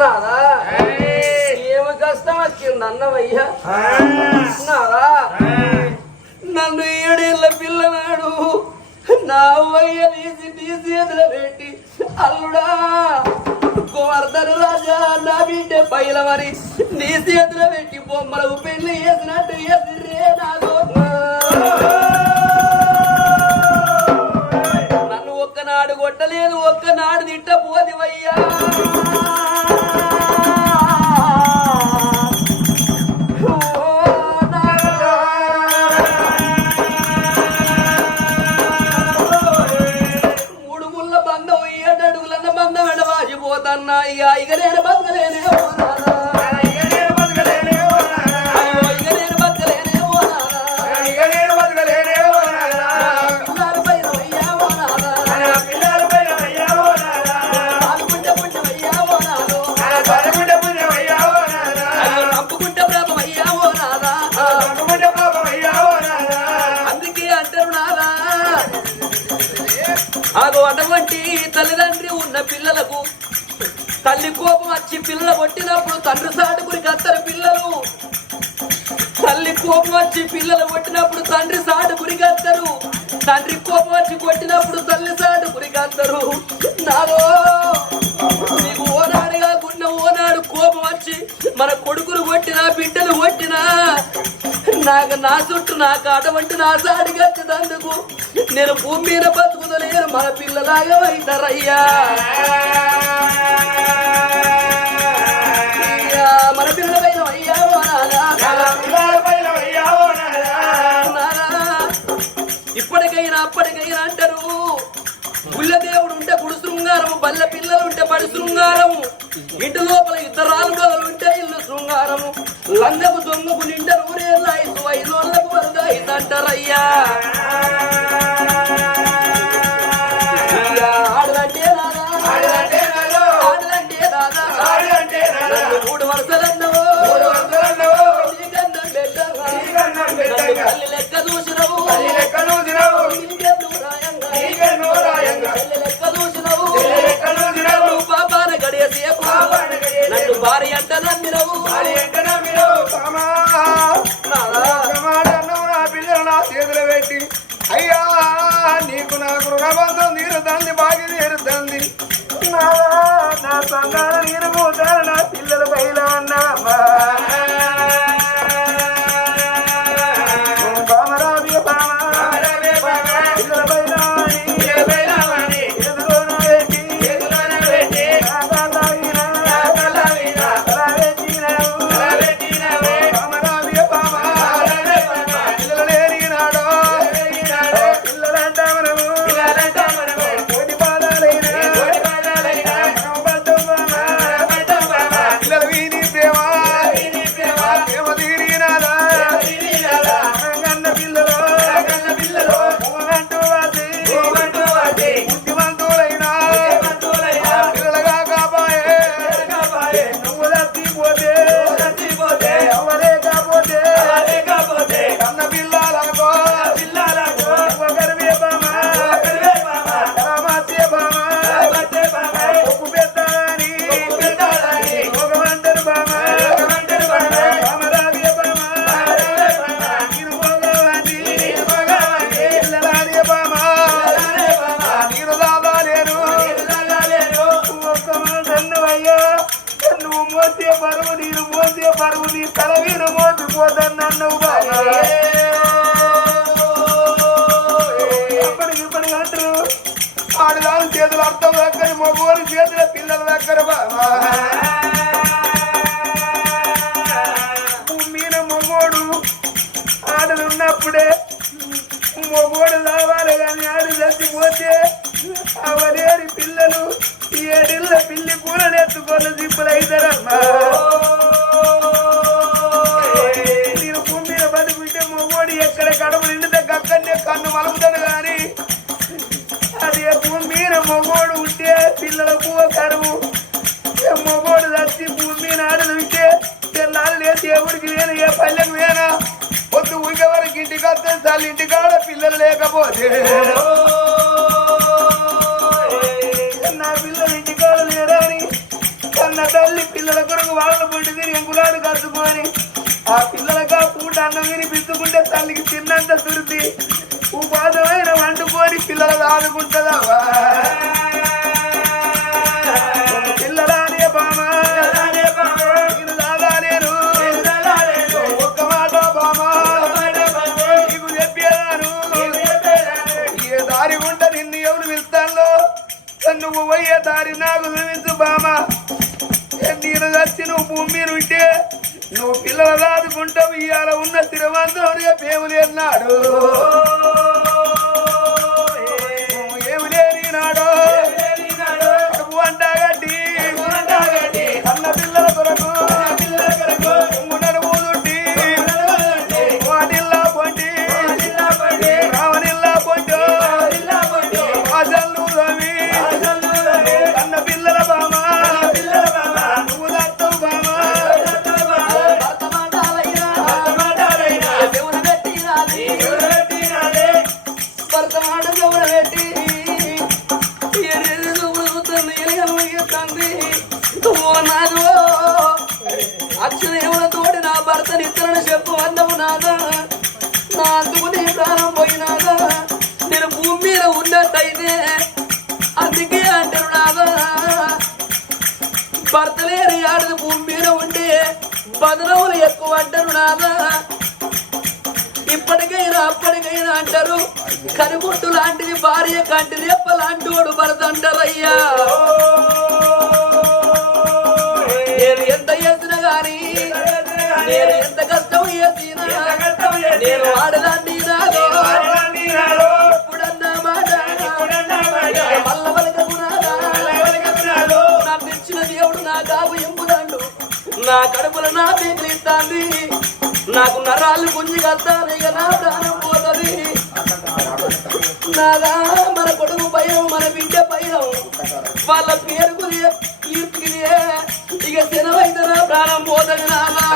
నాదా ఏమి కష్టం వచ్చింది అన్నవయ్యా? నాదా నన్ను ఏడేళ్ళ పిల్లనాడు నా అవ్వయ్య తీసి నీ చేతిలో పెట్టి అల్లుడా గోవర్ధన రాజా నా బిడ్డ పైల మరి నీ చేతిలో పెట్టి బొమ్మలకు పెళ్ళి చేసినట్టు చేసిర్రే నాదో నన్ను ఒక్కనాడు కొట్టలేదు ఒక్కనాడు తిట్టపోదివయ్యా పోతన్నా ఇక ఇక నేను బతకలేనే ఓ కొట్టినప్పుడు తండ్రి సాటుకుని కత్తరు పిల్లలు. తల్లి కోపం వచ్చి పిల్లలు కొట్టినప్పుడు తండ్రి సాటు గురిగత్తరు తండ్రి కోపం వచ్చి కొట్టినప్పుడు తల్లి సాటు గురిగత్తరు నాలో నీకు ఓనాడుగా కాకుండా ఓనాడు కోపం వచ్చి మన కొడుకులు కొట్టినా బిడ్డలు కొట్టినా నాకు నా చుట్టూ నాకు అటువంటి నా సాడి గచ్చినందుకు నేను భూమి మీద బతుకుతలేను మన పిల్లలాగా అవుతారయ్యా. ఇప్పటికైనా అప్పటికైనా అంటారు. గుళ్ళ దేవుడు ఉంటే గుడి శృంగారము బల్ల పిల్లలు ఉంటే బడి శృంగారము. ఇంటి లోపల ఇద్దరు ఆలుగలు ఉంటే ఇల్లు శృంగారము. లంగకు దొంగకు నిండరు ఊరేళ్ళ ఐదు ఐదు వాళ్ళకు వరద ఐదు అంటారయ్యా. ఆడలంటే రాదా? ఆడలంటే రాదా? నన్ను మూడు వరుసలన్నవో తల్లి లెక్క చూసినవు నీకెందుకు రాయంగా తల్లి లెక్క చూసినవు నువ్వు పాపాన గడియసేపు నన్ను భార్య అంట నమ్మినవు. అయ్యా నీకు నాకు రుణబంధం తీరుతుంది బాగి తీరుతుంది. నా నా సంతాన నీరు పోతారు నా పిల్లల పైన అన్నామా మొగోడు ఆడలున్నప్పుడే మొగోడు రావాలి కానీ ఆడు చచ్చిపోతే అవలేని పిల్లలు ఏడిళ్ళ పిల్లి కూరలు ఎత్తుకొని దిప్పులైతారమ్మా నేను భూమి బతుకుంటే మొగోడు ఎక్కడ కడుపు నిండితే అక్కడనే కన్ను మలుపుతాడు కానీ అది భూమి మొగోడు ఉంటే పిల్లలకు కరువు. మొగోడు చచ్చి భూమి మీద ఉంటే తెల్లారు లేదు ఎవరికి లేదు ఏ తల్లి వస్తే ఇంటికాడ పిల్లలు లేకపోతే. నా పిల్లలు ఇంటికాడ లేరని కన్న తల్లి నాలుగు వాళ్ళ పొండి తిని ఎంకులాడు కట్టుకొని ఆ పిల్లలకు ఆ పూట అన్నం వినిపించుకుంటే తల్లికి తిన్నంత తురిది ఉపాధమైన వండుకొని పిల్లలు ఆడుకుంటుందా నువ్వు పోయే దారి నాకు చూపించు బామా. నేను చచ్చి నువ్వు భూమి మీద ఉంటే నువ్వు పిల్లలు రాదుకుంటావు ఇవాళ ఉన్న స్థిరవంతుడిగా పేములేనాడు భర్త లేని ఆడది భూమి మీద ఉంటే బదనవులు ఎక్కువ అంటారు నాదా ఇప్పటికైనా అప్పటికైనా అంటారు. కనుగుట్టు లాంటిది భార్య కంటి రెప్ప లాంటి వాడు భర్త అంటారయ్యా నేను ఎంత చేసినా గాని నేను ఎంత కష్టం చేసినా నేను ఆడదాన్ని నా కడుపుల నా పీకిలిస్తాంది నాకు నరాలు గుంజి కత్తాను ఇక నా ప్రాణం పోతుంది. నాదా మన కొడుకు భయం మన బిడ్డ భయం. వాళ్ళ పేరు కీర్తికి ఇక శనవైతే నా ప్రాణం పోతుంది నాదా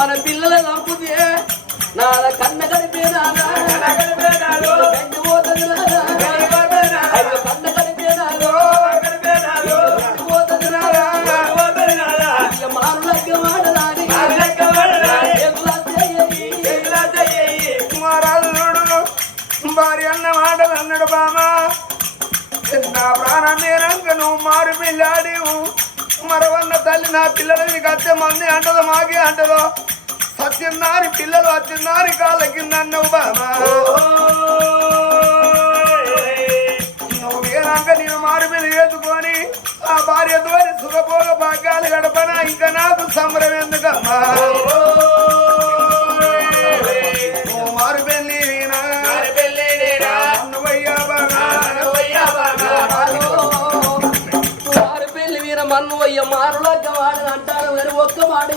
మన పిల్లల చంపుతే నాద కన్న కలిపే నాదా భార్య అన్న మాటలు అన్నాడు బామా నా ప్రాణం నువ్వు మారు పిల్లాడివు మరవన్న తల్లి నా పిల్లలకి కత్తే మంది అంటదో మాకే అంటదో? సత్యనారి పిల్లలు అత్యనారి కాళ్ళ కింద అన్నవు బామా నువ్వు వేనాక నేను మారు వేసుకొని ఆ భార్యతో సుఖభోగ భాగ్యాలు గడపనా? ఇంకా నాకు సంబరం ఎందుకమ్మా? ఒక్క మాట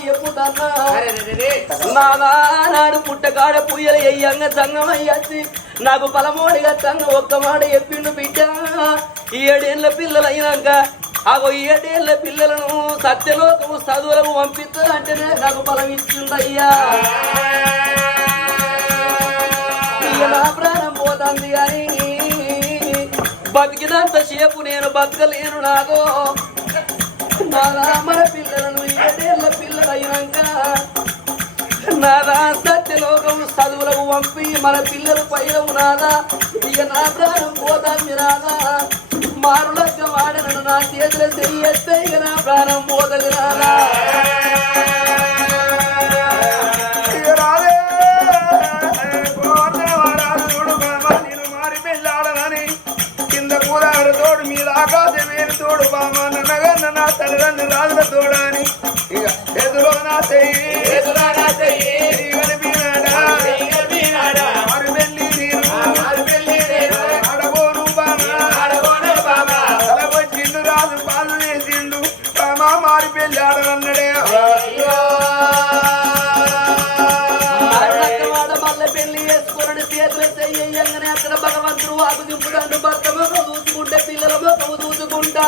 నాడు పుట్టకాడ పుయ్యలు అయ్యంగా సంగమయ్యచ్చి. నాకు పలమోడిగా సంగ ఒక్క మాట చెప్పిండు బిడ్డ. ఈ ఏడేళ్ళ పిల్లలు అయినాక అగో ఈ ఏడేళ్ళ పిల్లలను సత్యలోకము చదువులకు పంపిస్తానంటేనే నాకు బలం ఇచ్చిందయ్యా నా ప్రాణం పోతుంది కానీ బతికినంత సేపు నేను బతకలేను నాదో నా రామల పిల్లలను ఏడేళ్ళ పిల్లలు అయినాక నాదా సత్యలోకం చదువులకు పంపి మన పిల్లలు పైలవు నాదా ఇక నా ప్రాణం పోతాంది నాదా మారులక్క వాడనను నా చేతుల చెయ్యేస్తే ఇక నా ప్రాణం పోతుంది నాదా ना चाहिए बदला రాజు పాలు వేసిండు. బామా మారి పెళ్ళాడనన్నాడే అయ్యో. చేతులు చెయ్యంగానే అక్కడ భగవంతుడు. ఆకు దూసుకుంటే పిల్లల దూసుకుంటా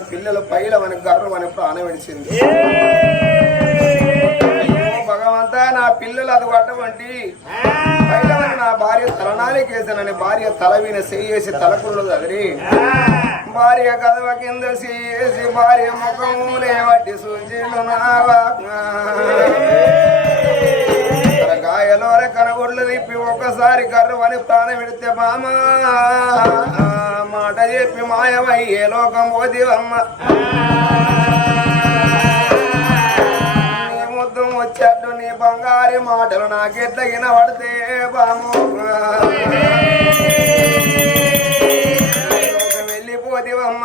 వాడి పిల్లలు పైల మన గర్రం అని ప్రాణం విడిచింది. భగవంత నా పిల్లలు అది పట్టవంటి నా భార్య తలనాలి కేసానని భార్య తల వీన చేసి తలకుండా చదిరి భార్య కదవ కింద చేసి భార్య ముఖము లేవట్టి సూచిండు కనగొడ్లు తిప్పి ఒక్కసారి కర్రవని ప్రాణం విడితే బామా మాట చెప్పి మాయమయ్యే లోకం పోదివమ్మ నీ ముద్దం వచ్చేట్టు నీ బంగారి మాటలు నాకెట్ల వినబడితే బాము. వెళ్ళిపోదివమ్మ.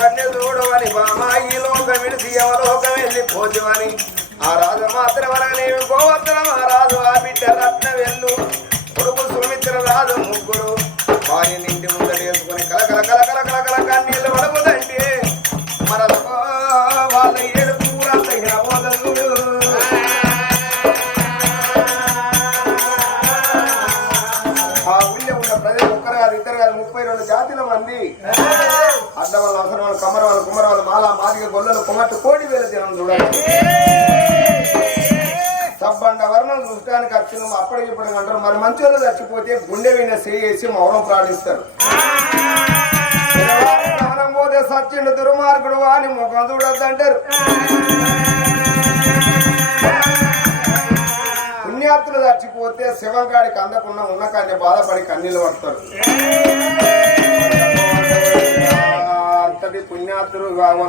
తన్నే చూడవని బామా ఈ లోకం విడిచి వెళ్ళి వెళ్ళిపోతువని ఆ రాజు మాత్రమనగా నీవు గోవర్ధన మహారాజు ఆ బిడ్డ రత్న వెళ్ళు కుమార్తె మట్టు వేల దినం చూడాలి. సబ్బండ వర్ణం చూడటానికి అక్షరం అప్పటికిప్పటికి అంటారు. మరి మంచి వాళ్ళు చచ్చిపోతే గుండె మీద చేసి మౌనం ప్రాణిస్తారు సత్యుడు దుర్మార్గుడు అని ముఖం చూడద్దు అంటారు. పుణ్యాత్తులు చచ్చిపోతే శివం కాడికి అందకుండా ఉన్న కానీ బాధపడి కన్నీళ్ళు పడతారు. అంతటి పుణ్యాత్తులు ఓ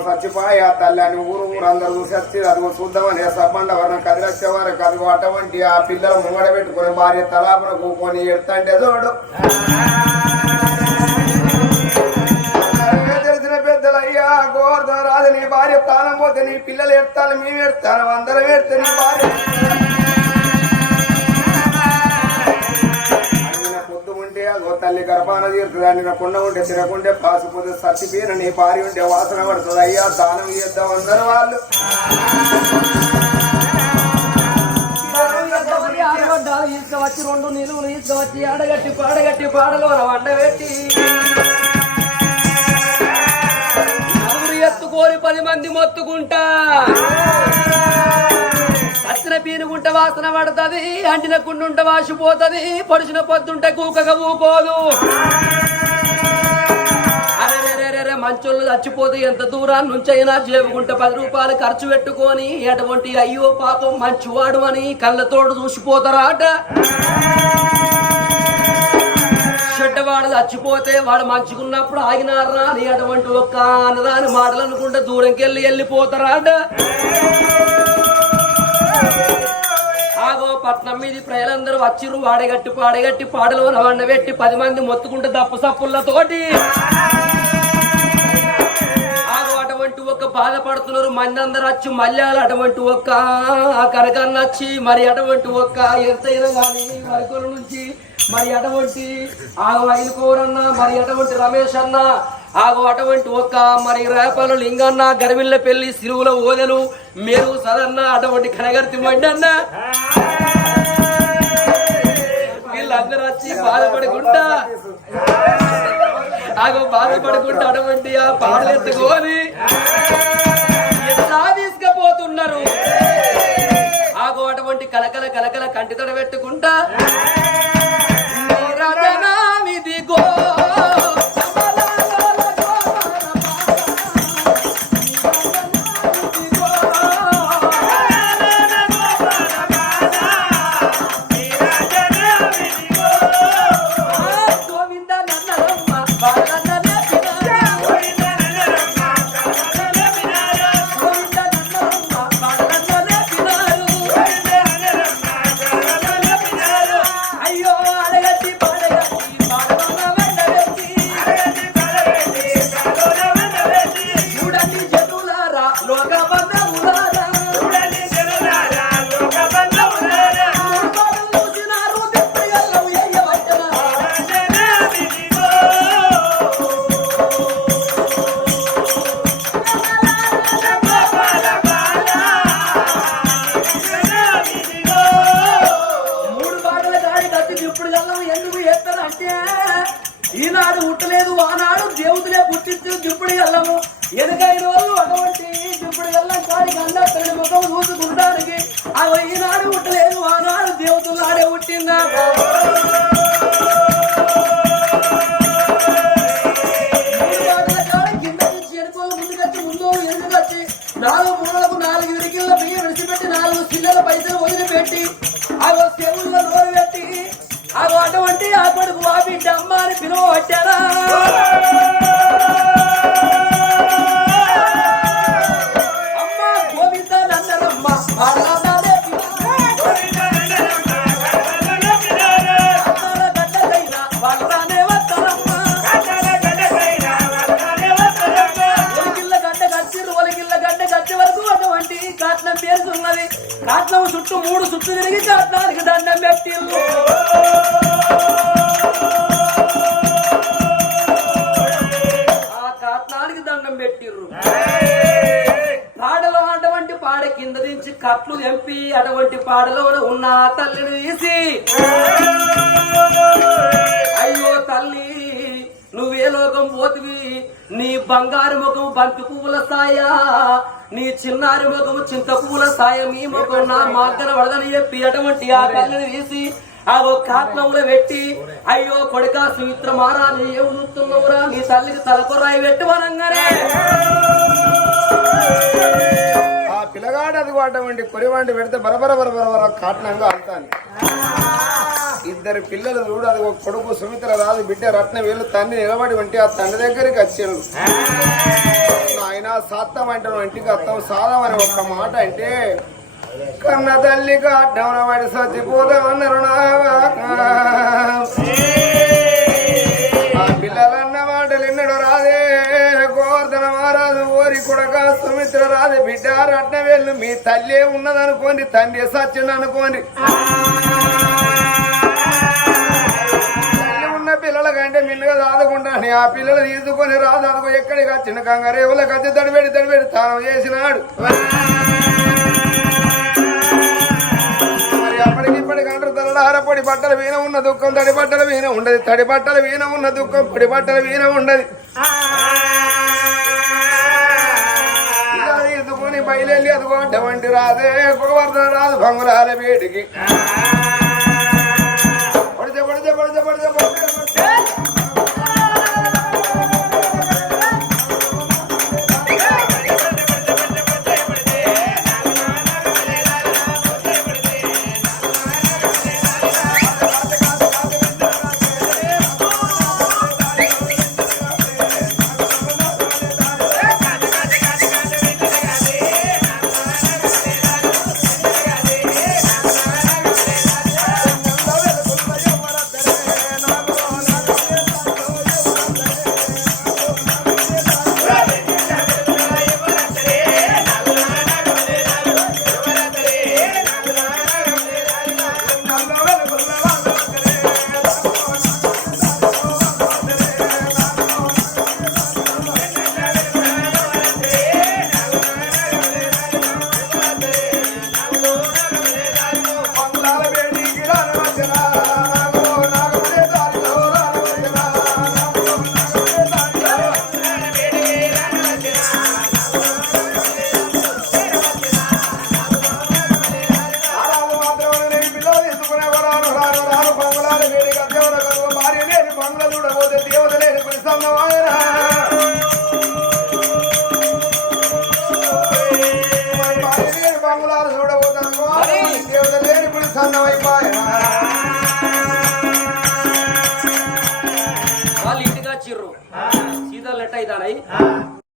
తల్లి అని ఊరు ఊరు అందరూ చూసి వచ్చి అదిగో చూద్దామని సబ్బండ వరం కదిలొచ్చే కదిగో అటువంటి ఆ పిల్లలు ముంగడ పెట్టుకుని భార్య తలాపన కూకొని ఎడతంటే చూడు. తెలిసిన పెద్దలు అయ్యా గోవర్ధన రాజు నీ భార్య ప్రాణం పోతే నీ పిల్లలు ఎడతాను మేము ఎడతాను అందరం ఎడితే నీ భార్య. అదో గర్భాన తీరుతుంది. అన్నిన కొండ ఉంటే తినకుంటే పాసిపోతే సత్తిపీన నీ భార్య ఉంటే వాసన పడుతుంది. అయ్యా దానం చేద్దాం అందరు వాళ్ళు. వచ్చి రెండు నిలువులు తీసుకువచ్చి ఆడగట్టి పాడగట్టి పాడలో వండబెట్టి నలుగురు ఎత్తుకోని పది మంది మొత్తుకుంటా. పచ్చిన పీనుగుంట వాసన పడుతుంది అంటిన కుండుంట వాసిపోతుంది పొడిచిన పొద్దుంటే కూకగా ఊకోదు. మంచోళ్ళు చచ్చిపోతే ఎంత దూరాన్ని నుంచైనా జేబుకుంటే పది రూపాయలు ఖర్చు పెట్టుకొని ఎటువంటి అయ్యో పాపం మంచివాడు అని కళ్ళతోడు చూసిపోతారాట. చెడ్డవాడు చచ్చిపోతే వాడు మంచుకున్నప్పుడు ఆగినారా అని అటువంటి ఒక్క అన్నదాని మాటలు అనుకుంటే దూరంకెళ్ళి వెళ్ళిపోతారాట. ఆగో పట్నం మీద ప్రజలందరూ వచ్చిర్రు వాడగట్టి పాడగట్టి పాడలో వండబెట్టి పది మంది మొత్తుకుంటే దప్పు సప్పులతోటి ఆగో అటువంటి ఒక బాధపడుతున్నారు మంది అందరు వచ్చి మల్యాలు అటువంటి ఒక్క కనకన్న వచ్చి మరి అటువంటి ఒక్క ఎంతైనా కానీ వరకుల నుంచి మరి అటువంటి ఆగో ఐదుకోరన్న మరి అటువంటి రమేష్ అన్న ఆగో అటువంటి ఒక్క మరి రేపలు లింగన్న గర్విళ్ళ పెళ్ళి సిరువుల ఓదెలు మీరు సదన్న అటువంటి కనగర్తి మండన్న. వీళ్ళందరూ వచ్చి బాధపడుకుంటా. ఆగో బాధపడుకుంటా అటువంటి ఆ పాటలు ఎత్తుకొని ఎట్లా తీసుకుపోతున్నారు. ఆగో అటువంటి కలకల కలకల కంటితడ పెట్టుకుంటా. ఈనాడు పుట్టలేదు ఆనాడు దేవుతులే పుట్టించు దిప్పుడు గల్లము ఎనకైన వాళ్ళు అటువంటి దిప్పుడు గల్లం కాడికి అందరి ముఖం చూసుకుంటానికి అవి ఈనాడు పుట్టలేదు ఆనాడు దేవతలు ఆడే పుట్టిందా నాలుగు మూలకు నాలుగు విరికిళ్ళ బియ్యం విడిచిపెట్టి నాలుగు చిల్లల పైసలు వదిలిపెట్టి అవి చెవుల్లో నోరు పెట్టి అవి అటువంటి ఆ కొడుకు ఆ బిడ్డ అమ్మ అని అమ్మ గోవింద నందనమ్మ కచ్చే వరకు అటువంటి కాట్నం పేరుతున్నది. కాట్నం చుట్టూ మూడు చుట్టూ తిరిగి అటువంటి పాడలో ఉన్న ఆ తల్లిని తీసి. అయ్యో తల్లి నువ్వే లోకం పోతివి? నీ బంగారు ముఖం బంతి పువ్వుల సాయా నీ చిన్నారి ముఖం చింత పువ్వుల సాయ మీ ముఖం నా మాగ్గన వడదని చెప్పి అటువంటి ఆ తల్లిని తీసి ఆ ఒక్క ఆత్మములు పెట్టి అయ్యో కొడుక సుమిత్ర మారాని ఏం చూస్తున్నావురా నీ తల్లికి తలకొరాయి పెట్టువనంగానే ఆ పిల్లగాడు అది అటువంటి కొరివంటి పెడితే బరబర బరబర బర కాటనంగా అంటాను ఇద్దరు పిల్లలు చూడు అది ఒక కొడుకు సుమిత్ర రాదు బిడ్డ రత్న వీళ్ళు తండ్రి నిలబడి ఉంటే ఆ తండ్రి దగ్గరికి వచ్చాడు. ఆయన సాత్తం అంటే ఇంటికి అత్తం సాదం అని ఒక మాట అంటే కన్న తల్లి కాటం వాడి సచ్చిపోతామన్నారు ఆ కాదు బిడ్డ వెళ్ళు మీ తల్లే ఉన్నదనుకోండి తండ్రి సత్యుడు అనుకోండి. తల్లి ఉన్న మిన్నగా దాదుకుంటాను ఆ పిల్లలు తీసుకొని రాదు అదుగు ఎక్కడికి వచ్చిన కంగారేవులకు వచ్చి తడిపెడి తడిపెడి తాను చేసినాడు. మరి అప్పటికి అంటారు పొడి బట్టల వీణ ఉన్న దుఃఖం తడి బట్టల వీణ ఉండదు తడి బట్టల వీణ ఉన్న దుఃఖం పొడి బట్టల వీణ ఉండదు. తీసుకొని బయలుదేరి అదిగో అటువంటి రాదే గోవర్ధన రాదు భంగురాల వేడికి.